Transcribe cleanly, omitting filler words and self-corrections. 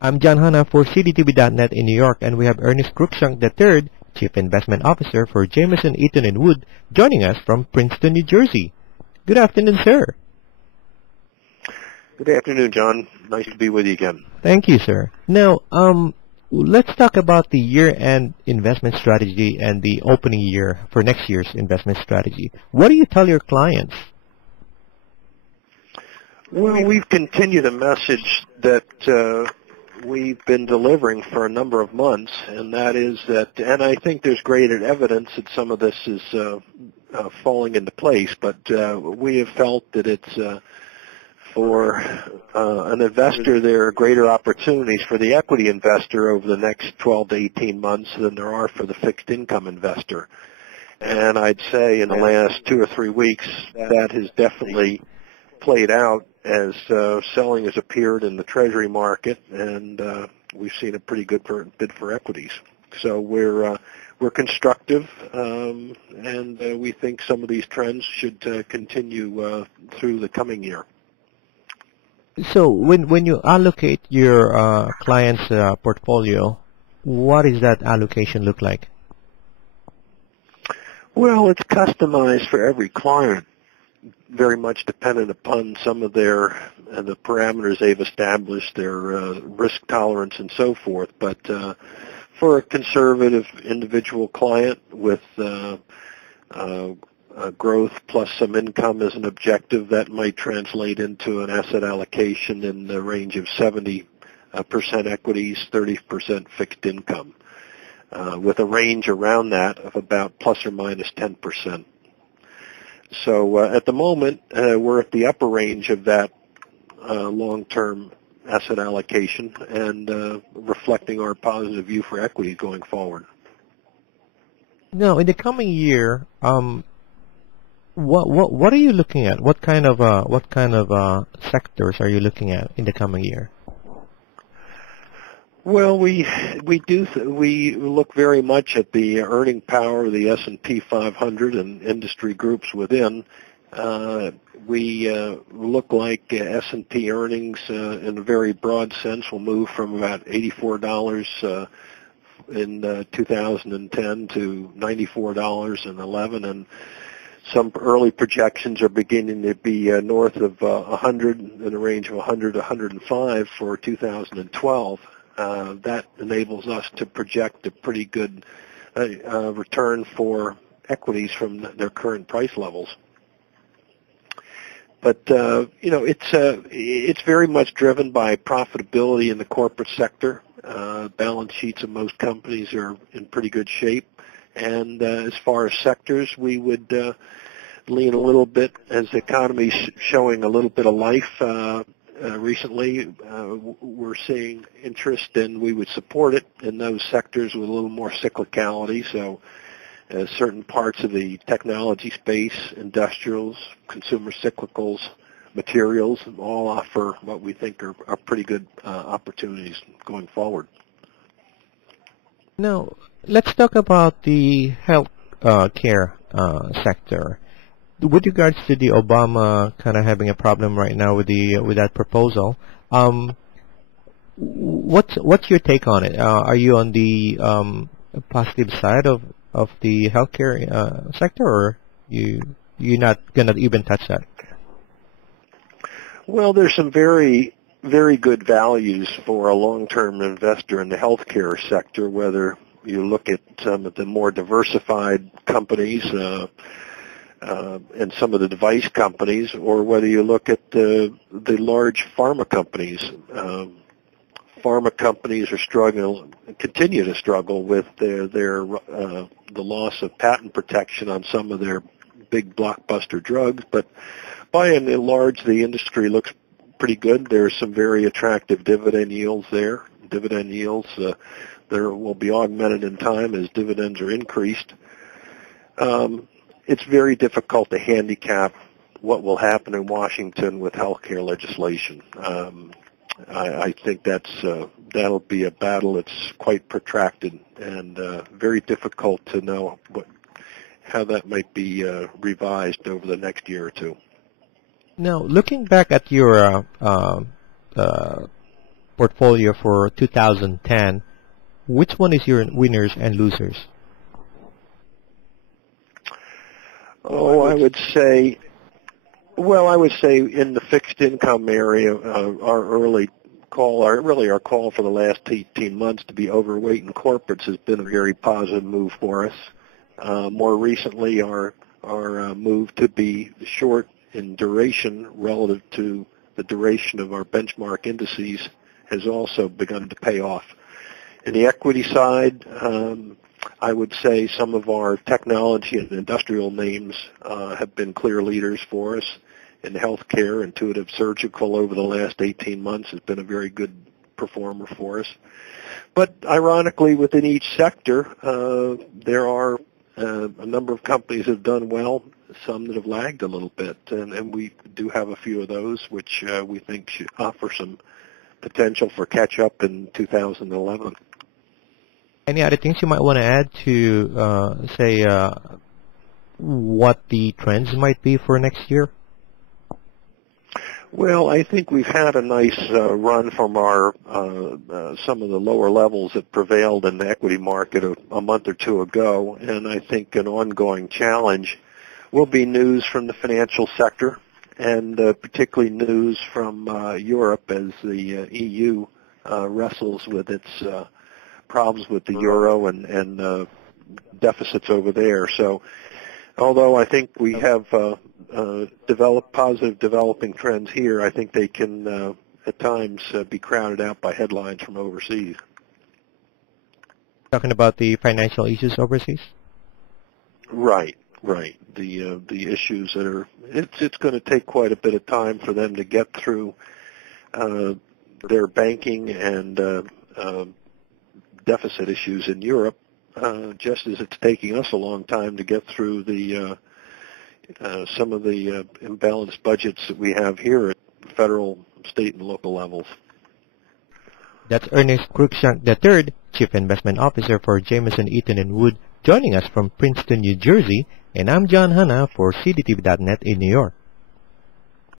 I'm John Hanna for CDTV.net in New York, and we have Ernest Cruikshank III, Chief Investment Officer for Jamison, Eaton, and Wood, joining us from Princeton, New Jersey. Good afternoon, sir. Good afternoon, John. Nice to be with you again. Thank you, sir. Now, let's talk about the year-end investment strategy and the opening year for next year's investment strategy. What do you tell your clients? Well, we've continued a message that we've been delivering for a number of months, and that is that, and I think there's great evidence that some of this is falling into place, but we have felt that it's for an investor, there are greater opportunities for the equity investor over the next 12 to 18 months than there are for the fixed income investor. And I'd say in the last 2 or 3 weeks, that has definitely played out as selling has appeared in the Treasury market, and we've seen a pretty good bid for equities. So we're constructive, and we think some of these trends should continue through the coming year. So when you allocate your client's portfolio, what does that allocation look like? Well, it's customized for every client, very much dependent upon some of their the parameters they've established, their risk tolerance and so forth. But for a conservative individual client with growth plus some income as an objective, that might translate into an asset allocation in the range of 70% equities, 30% fixed income, with a range around that of about plus or minus 10%. So at the moment, we're at the upper range of that long-term asset allocation and reflecting our positive view for equity going forward. Now, in the coming year, what are you looking at? What kind of sectors are you looking at in the coming year? Well, we look very much at the earning power of the S&P 500 and industry groups within. We look like S&P earnings in a very broad sense will move from about $84 in 2010 to $94 in 2011, and some early projections are beginning to be north of 100, in a range of 100 to 105 for 2012. That enables us to project a pretty good return for equities from their current price levels. But it's very much driven by profitability in the corporate sector. Balance sheets of most companies are in pretty good shape, and as far as sectors, we would lean a little bit as the economy's showing a little bit of life. Recently, we're seeing interest, and we would support it in those sectors with a little more cyclicality. So certain parts of the technology space, industrials, consumer cyclicals, materials, all offer what we think are pretty good opportunities going forward. Now, let's talk about the health care sector. With regards to the Obama kind of having a problem right now with that proposal, what's your take on it? Are you on the positive side of the healthcare sector, or you're not gonna even touch that? Well, there's some very, very good values for a long-term investor in the healthcare sector, whether you look at some of the more diversified companies and some of the device companies, or whether you look at the large pharma companies. Pharma companies are struggling, continue to struggle with the loss of patent protection on some of their big blockbuster drugs, but by and large, the industry looks pretty good. There's some very attractive dividend yields there. Dividend yields there will be augmented in time as dividends are increased. It's very difficult to handicap what will happen in Washington with healthcare legislation. I think that'll be a battle that's quite protracted and very difficult to know how that might be revised over the next year or two. Now, looking back at your portfolio for 2010, which one is your winners and losers? Oh, I would say in the fixed income area, our call for the last 18 months to be overweight in corporates has been a very positive move for us. More recently, our move to be short in duration relative to the duration of our benchmark indices has also begun to pay off. In the equity side, I would say some of our technology and industrial names have been clear leaders for us. In healthcare, Intuitive Surgical over the last 18 months has been a very good performer for us. But ironically, within each sector, there are a number of companies that have done well, some that have lagged a little bit, and we do have a few of those which we think should offer some potential for catch-up in 2011. Any other things you might want to add to, say, what the trends might be for next year? Well, I think we've had a nice run from our some of the lower levels that prevailed in the equity market a month or two ago, and I think an ongoing challenge will be news from the financial sector, and particularly news from Europe as the EU wrestles with its problems with the euro and deficits over there. So although I think we have positive developing trends here, I think they can at times be crowded out by headlines from overseas. Talking about the financial issues overseas? Right. The issues that are, it's going to take quite a bit of time for them to get through their banking and deficit issues in Europe, just as it's taking us a long time to get through the some of the imbalanced budgets that we have here at federal, state, and local levels. That's Ernest Cruikshank III, Chief Investment Officer for Jamison, Eaton & Wood, joining us from Princeton, New Jersey, and I'm John Hanna for CDTV.net in New York.